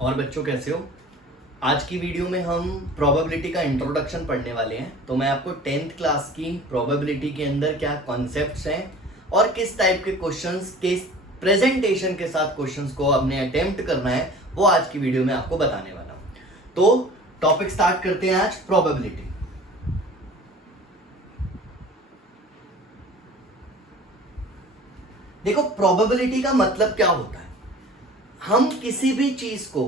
और बच्चों कैसे हो। आज की वीडियो में हम प्रोबेबिलिटी का इंट्रोडक्शन पढ़ने वाले हैं। तो मैं आपको 10th क्लास की प्रोबेबिलिटी के अंदर क्या कॉन्सेप्ट्स हैं और किस टाइप के क्वेश्चंस के प्रेजेंटेशन के साथ क्वेश्चंस को अपने अटेम्प्ट करना है वो आज की वीडियो में आपको बताने वाला हूं। तो टॉपिक स्टार्ट करते हैं आज प्रोबेबिलिटी। देखो प्रोबेबिलिटी का मतलब क्या होता है। हम किसी भी चीज को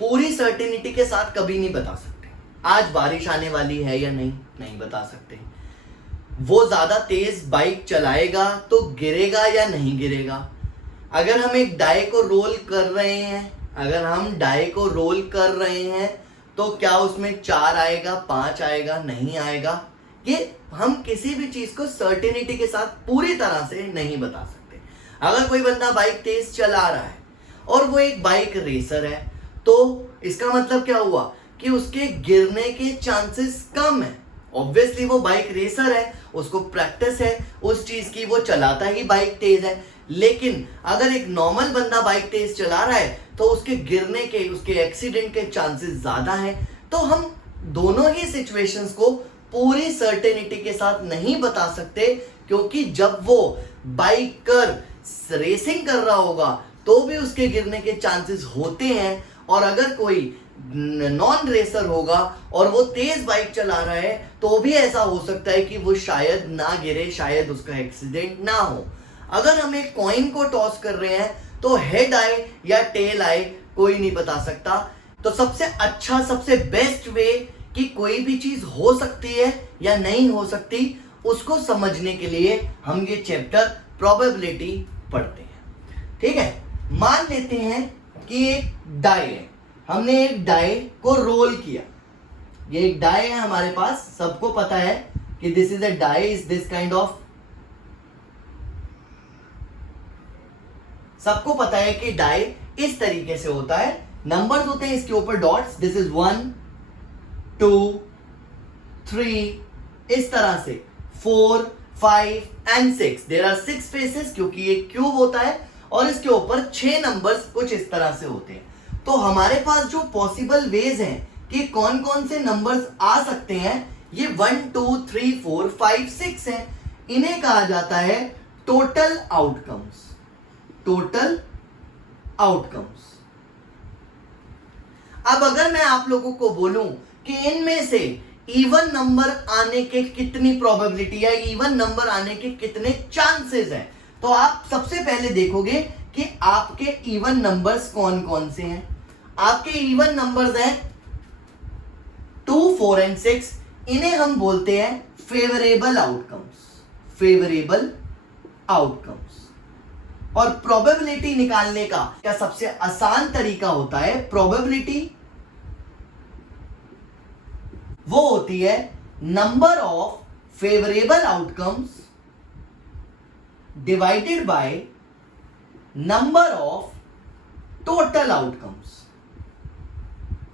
पूरी सर्टेनिटी के साथ कभी नहीं बता सकते। आज बारिश आने वाली है या नहीं बता सकते। वो ज्यादा तेज बाइक चलाएगा तो गिरेगा या नहीं गिरेगा। अगर हम एक डाई को रोल कर रहे हैं तो क्या उसमें 4 आएगा 5 आएगा नहीं आएगा। ये हम किसी भी चीज को सर्टेनिटी के साथ पूरी तरह से नहीं बता सकते। अगर कोई बंदा बाइक तेज चला रहा है और वो एक बाइक रेसर है तो इसका मतलब क्या हुआ कि उसके गिरने के चांसेस कम है। ऑब्वियसली वो बाइक रेसर है, उसको प्रैक्टिस है उस चीज की, वो चलाता ही बाइक तेज है। लेकिन अगर एक नॉर्मल बंदा बाइक तेज चला रहा है तो उसके गिरने के, उसके एक्सीडेंट के चांसेस ज्यादा हैं। तो हम दोनों ही सिचुएशंस को पूरी सर्टेनिटी के साथ नहीं बता सकते, क्योंकि जब वो बाइकर रेसिंग कर रहा होगा तो भी उसके गिरने के चांसेस होते हैं, और अगर कोई नॉन रेसर होगा और वो तेज बाइक चला रहा है तो भी ऐसा हो सकता है कि वो शायद ना गिरे, शायद उसका एक्सीडेंट ना हो। अगर हम एक कॉइन को टॉस कर रहे हैं तो हेड आए या टेल आए कोई नहीं बता सकता। तो सबसे अच्छा, सबसे बेस्ट वे कि कोई भी चीज हो सकती है या नहीं हो सकती, उसको समझने के लिए हम ये चैप्टर प्रोबेबिलिटी पढ़ते हैं। ठीक है, मान लेते हैं कि एक डाई है, हमने एक डाई को रोल किया। ये एक डाई है हमारे पास, सबको पता है कि this is a die, is this kind of, सबको पता है कि डाई इस तरीके से होता है। नंबर्स होते हैं इसके ऊपर डॉट्स, दिस इज 1 2 3, इस तरह से 4 5 एंड 6। देयर आर 6 फेसेस क्योंकि ये क्यूब होता है, और इसके ऊपर 6 नंबर्स कुछ इस तरह से होते हैं। तो हमारे पास जो पॉसिबल वेज हैं कि कौन कौन से नंबर्स आ सकते हैं, ये 1 2 3 4 5 6 हैं। इन्हें कहा जाता है टोटल आउटकम्स। Total outcomes. अब अगर मैं आप लोगों को बोलूं कि इनमें से इवन नंबर आने के कितनी प्रोबेबिलिटी या इवन नंबर आने के कितने चांसेस हैं, तो आप सबसे पहले देखोगे कि आपके इवन नंबर्स कौन कौन से हैं। आपके इवन नंबर्स हैं 2 4 एंड 6। इन्हें हम बोलते हैं फेवरेबल आउटकम्स। Favourable outcomes. और प्रोबेबिलिटी निकालने का सबसे आसान तरीका होता है, प्रोबेबिलिटी वो होती है number of favourable outcomes divided by number of total outcomes.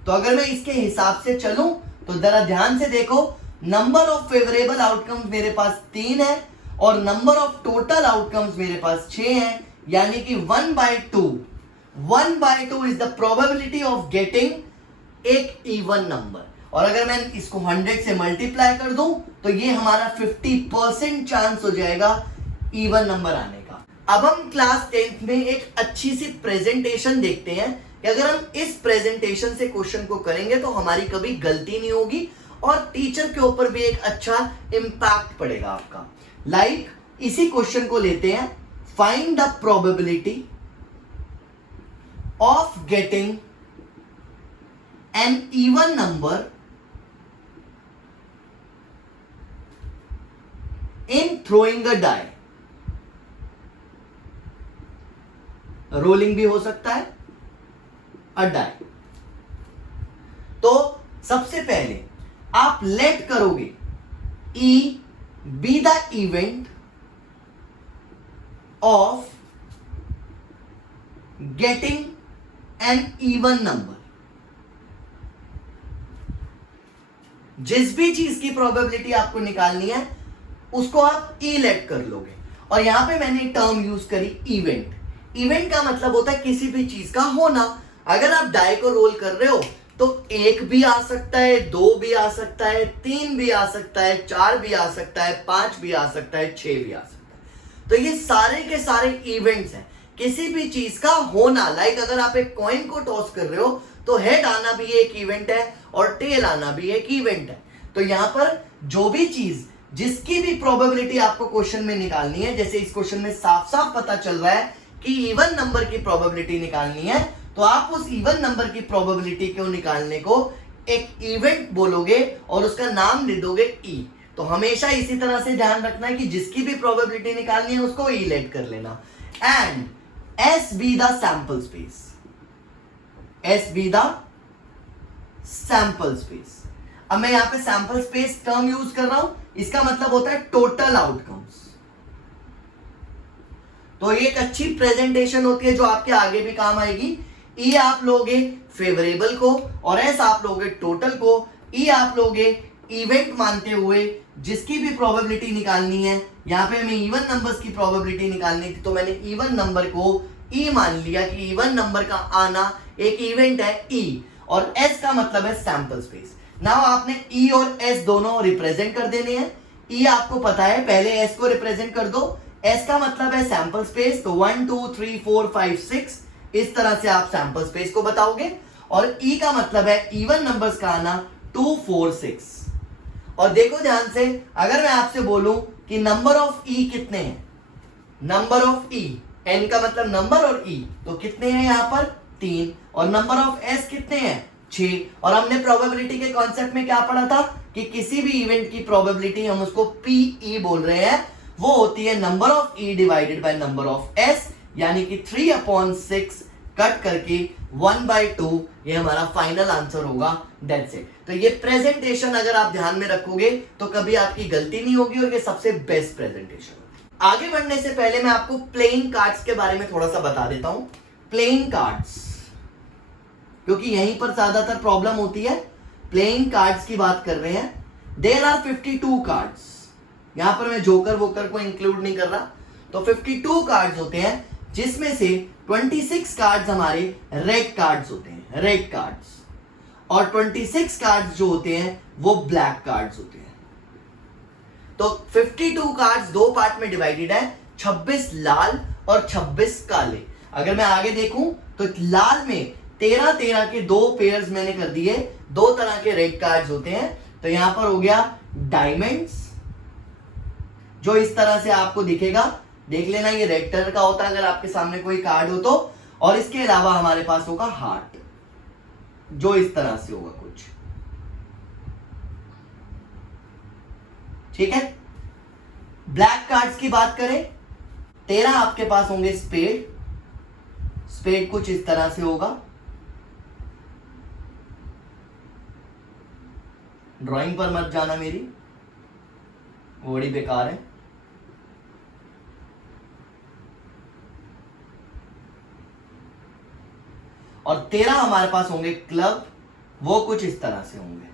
तो अगर मैं इसके हिसाब से चलूं तो जरा ध्यान से देखो, नंबर ऑफ फेवरेबल आउटकम्स मेरे पास 3 है और नंबर ऑफ टोटल आउटकम्स मेरे पास 6 है, यानी कि 1/2 is the probability of getting एक इवन नंबर। और अगर मैं इसको 100 से मल्टीप्लाई कर दूं तो ये हमारा 50% चांस हो जाएगा इवन नंबर आने का। अब हम क्लास 10th में एक अच्छी सी प्रेजेंटेशन देखते हैं कि अगर हम इस प्रेजेंटेशन से क्वेश्चन को करेंगे तो हमारी कभी गलती नहीं होगी और टीचर के ऊपर भी एक अच्छा इंपैक्ट पड़ेगा आपका। लाइक इसी क्वेश्चन को लेते हैं, find the probability of getting an even number in throwing a die. Rolling भी हो सकता है, अ डाई। तो सबसे पहले आप लेट करोगे E B the event of getting an even number. जिस भी चीज की प्रोबेबिलिटी आपको निकालनी है उसको आप ई लेट कर लोगे, और यहां पे मैंने टर्म यूज करी इवेंट। इवेंट का मतलब होता है किसी भी चीज का होना। अगर आप डाई को रोल कर रहे हो तो 1 भी आ सकता है, 2 भी आ सकता है, 3 भी आ सकता है, 4 भी आ सकता है, 5 भी आ सकता है, 6 भी आ सकता है। तो ये सारे के सारे इवेंट्स हैं किसी भी चीज का होना। लाइक अगर आप एक कॉइन को टॉस कर रहे हो तो हेड आना भी एक इवेंट है और टेल आना भी एक इवेंट है। तो यहां पर जो भी चीज जिसकी भी प्रोबेबिलिटी आपको क्वेश्चन में निकालनी है, जैसे इस क्वेश्चन में साफ साफ पता चल रहा है कि इवन नंबर की प्रोबेबिलिटी निकालनी है, तो आप उस इवन नंबर की प्रोबेबिलिटी को निकालने को एक इवेंट बोलोगे और उसका नाम दे दोगे ई। तो हमेशा इसी तरह से ध्यान रखना है कि जिसकी भी प्रोबेबिलिटी निकालनी है उसको ई लेट कर लेना। And S be the sample space, S be the sample space. अब मैं यहां पे सैंपल स्पेस टर्म यूज कर रहा हूं, इसका मतलब होता है टोटल आउटकम्स। तो ये एक अच्छी प्रेजेंटेशन होती है जो आपके आगे भी काम आएगी। ई आप लोगे फेवरेबल को और एस आप लोगे टोटल को। ई आप लोगे इवेंट मानते हुए जिसकी भी प्रोबेबिलिटी निकालनी है। यहां पे हमें इवन नंबर्स की प्रोबेबिलिटी निकालनी थी तो मैंने इवन नंबर को ई मान लिया कि इवन नंबर का आना एक इवेंट है ई, और एस का मतलब है सैंपल स्पेस। नाउ आपने ई और एस दोनों रिप्रेजेंट कर देने हैं। ई आपको पता है, पहले एस को रिप्रेजेंट कर दो। एस का मतलब है सैंपल स्पेस, तो 1 2 3 4 5 6 इस तरह से आप सैंपल स्पेस को बताओगे। और ई का मतलब है इवन नंबर्स का आना 2 4 6। और देखो ध्यान से, अगर मैं आपसे बोलूं कि नंबर ऑफ ई कितने हैं, नंबर ऑफ ई, एन का मतलब नंबर और ई, तो कितने हैं यहां पर 3, और नंबर ऑफ एस कितने हैं 6। और हमने प्रोबेबिलिटी के कॉन्सेप्ट में क्या पढ़ा था कि किसी भी इवेंट की प्रोबेबिलिटी हम उसको पीई बोल रहे हैं, वो होती है number of E divided by number of S, यानी कि 3/6 कट करके 1/2, ये हमारा फाइनल आंसर होगा। That's it. तो ये प्रेजेंटेशन अगर आप ध्यान में रखोगे तो कभी आपकी गलती नहीं होगी और ये सबसे बेस्ट प्रेजेंटेशन होगी। आगे बढ़ने से पहले मैं आपको प्लेइंग कार्ड्स के बारे में थोड़ा सा बता देता हूं। प्लेइंग कार्ड्स, क्योंकि यहीं पर ज्यादातर प्रॉब्लम होती है। प्लेइंग कार्ड्स की बात कर रहे हैं। There are 52 cards. यहां पर मैं जोकर वोकर को इंक्लूड नहीं कर रहा। तो 52 कार्ड्स होते हैं, जिसमें से 26 कार्ड्स हमारे रेड कार्ड्स होते हैं, रेड कार्ड्स, और 26 कार्ड्स जो होते हैं वो ब्लैक कार्ड्स होते हैं। तो 52 कार्ड्स दो पार्ट में डिवाइडेड है, 26 लाल और 26 काले। अगर मैं आगे देखूं तो लाल में 13 के दो पेयर्स मैंने कर दिए, दो तरह के रेड कार्ड्स होते हैं। तो यहां पर हो गया डायमंड्स, जो इस तरह से आपको दिखेगा, देख लेना ये रेड कलर का होता है अगर आपके सामने कोई कार्ड हो तो। और इसके अलावा हमारे पास होगा हार्ट, जो इस तरह से होगा कुछ, ठीक है। ब्लैक कार्ड्स की बात करें, 13 आपके पास होंगे स्पेड, स्पेड कुछ इस तरह से होगा। ड्राइंग पर मत जाना मेरी, वो बड़ी बेकार है। और 13 हमारे पास होंगे क्लब, वो कुछ इस तरह से होंगे।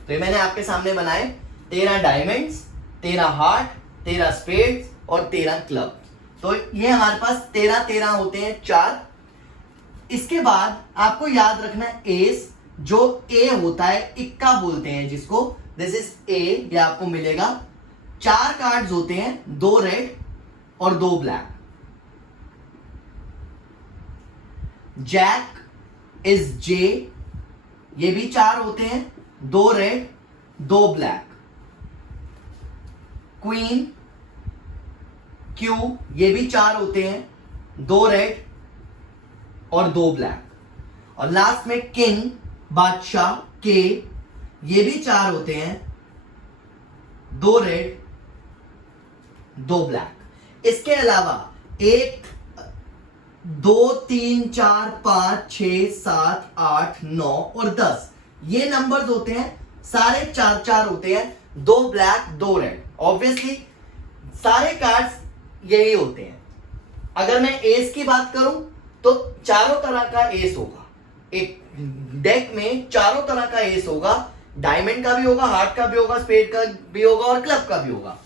तो ये मैंने आपके सामने बनाए, 13 डायमंड्स, 13 हार्ट, 13 स्पेड्स और 13 क्लब। तो ये हमारे पास 13 होते हैं 4। इसके बाद आपको याद रखना एस, जो ए होता है, इक्का बोलते हैं जिसको, दिस इज ए, ये आपको मिलेगा। 4 कार्ड्स होते हैं, 2 रेड और 2 ब्लैक। जैक इज जे, ये भी 4 होते हैं, 2 रेड 2 ब्लैक। क्वीन क्यू, ये भी 4 होते हैं, 2 रेड और 2 ब्लैक। और लास्ट में किंग, बादशाह के, ये भी 4 होते हैं, 2 रेड 2 ब्लैक। इसके अलावा 1 2 3 4 5 6 7 8 9 और 10 ये नंबर्स होते हैं, सारे 4 होते हैं, 2 ब्लैक 2 रेड। ऑब्वियसली सारे कार्ड्स यही होते हैं। अगर मैं एस की बात करूं तो चारों तरह का एस होगा, एक डेक में चारों तरह का एस होगा। डायमंड का भी होगा, हार्ट का भी होगा, स्पेड का भी होगा और क्लब का भी होगा।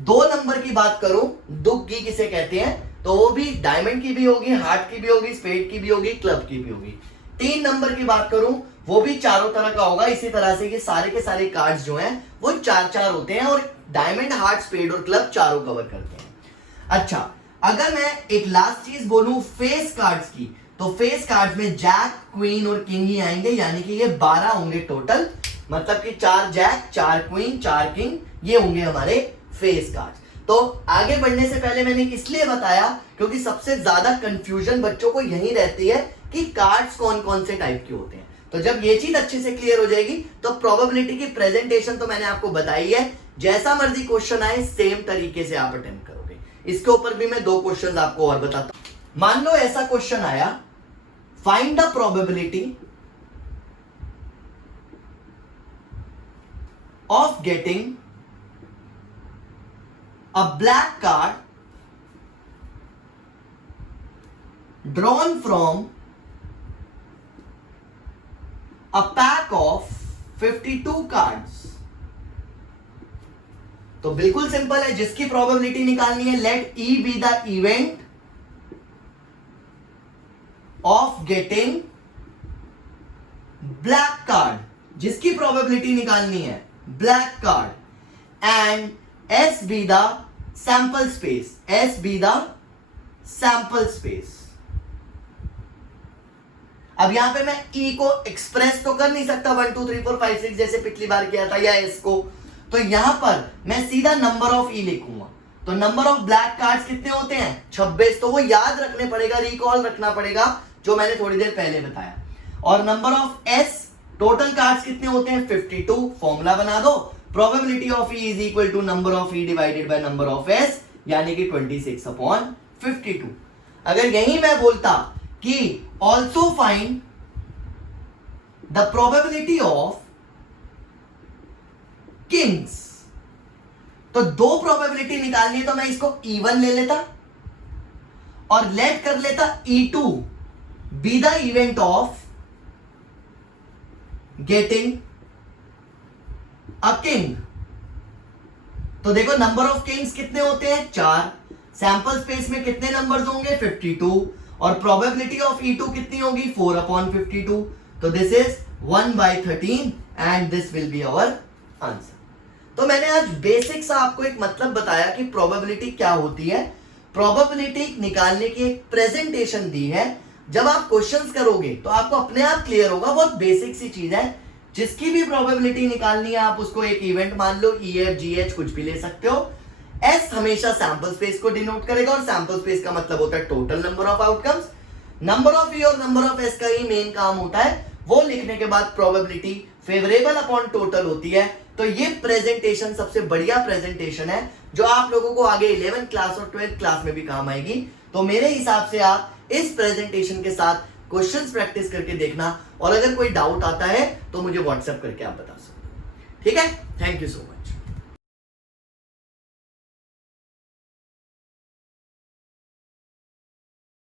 2 नंबर की बात करूं, दुग्गी किसे कहते हैं, तो वो भी डायमंड की भी होगी, हार्ट की भी होगी, स्पेड की भी होगी, क्लब की भी होगी। 3 नंबर की बात करूं, वो भी चारों तरह का होगा। इसी तरह से ये सारे के सारे कार्ड्स जो हैं वो 4-4 होते हैं और डायमंड, हार्ट, स्पेड और क्लब चारों कवर करते हैं। अच्छा, अगर मैं एक लास्ट चीज बोलूं फेस कार्ड्स की, तो फेस कार्ड्स में जैक, क्वीन और किंग ही आएंगे, यानी कि ये 12 होंगे टोटल। मतलब कि 4 जैक, 4 क्वीन, 4 किंग, ये होंगे हमारे फेस कार्ड्स। तो आगे बढ़ने से पहले मैंने इसलिए बताया क्योंकि सबसे ज्यादा कंफ्यूजन बच्चों को यही रहती है कि कार्ड्स कौन कौन से टाइप के होते हैं। तो जब ये चीज अच्छे से क्लियर हो जाएगी तो प्रोबेबिलिटी की प्रेजेंटेशन तो मैंने आपको बताई है, जैसा मर्जी क्वेश्चन आए सेम तरीके से आप अटेम्प्ट करोगे। इसके ऊपर भी मैं 2 क्वेश्चन आपको और बताता हूं। मान लो ऐसा क्वेश्चन आया, find the probability of getting a black card drawn from a pack of 52 cards। तो बिल्कुल सिंपल है, जिसकी प्रोबेबिलिटी निकालनी है, let E be the event of getting black card, जिसकी प्रोबेबिलिटी निकालनी है black card, and S be the sample space, S be the sample space। अब यहां पे मैं E को एक्सप्रेस तो कर नहीं सकता 1 2 3 4 5 6 जैसे पिछली बार किया था, या S को, तो यहां पर मैं सीधा नंबर ऑफ E लिखूंगा। तो नंबर ऑफ ब्लैक कार्ड्स कितने होते हैं 26, तो वो याद रखने पड़ेगा, रिकॉल रखना पड़ेगा, जो मैंने थोड़ी देर पहले बताया। और number of S, total cards कितने होते हैं 52, फॉर्मूला बना दो, probability of E is equal to number of E divided by number of S, यानी कि 26/52। अगर यही मैं बोलता कि also find the probability of kings, तो 2 प्रोबेबिलिटी निकालनी है, तो मैं इसको E1 ले लेता और लेट कर लेता E2 B the event of getting a king. तो देखो नंबर ऑफ किंग्स कितने होते हैं 4, सैंपल स्पेस में कितने नंबर्स होंगे 52, और प्रोबेबिलिटी ऑफ E2 कितनी होगी 4/52। तो this is 1/13 and this will be our answer. तो मैंने आज बेसिक सा आपको एक मतलब बताया कि प्रोबेबिलिटी क्या होती है, प्रोबेबिलिटी निकालने की एक प्रेजेंटेशन दी है। जब आप क्वेश्चंस करोगे तो आपको अपने आप क्लियर होगा, बहुत बेसिक सी चीज है। जिसकी भी प्रोबेबिलिटी निकालनी है आप उसको एक इवेंट मान लो, EF, GH कुछ भी ले सकते हो। S हमेशा सैंपल स्पेस को डिनोट करेगा और सैंपल स्पेस का मतलब होता है total number of outcomes. Number of E और नंबर ऑफ S का ही मेन काम होता है, वो लिखने के बाद प्रोबेबिलिटी फेवरेबल अपॉन टोटल होती है। तो ये प्रेजेंटेशन सबसे बढ़िया प्रेजेंटेशन है जो आप लोगों को आगे 11th क्लास और 12th क्लास में भी काम आएगी। तो मेरे हिसाब से आप इस प्रेजेंटेशन के साथ क्वेश्चंस प्रैक्टिस करके देखना, और अगर कोई डाउट आता है तो मुझे व्हाट्सएप करके आप बता सकते हो। ठीक है, थैंक यू सो मच।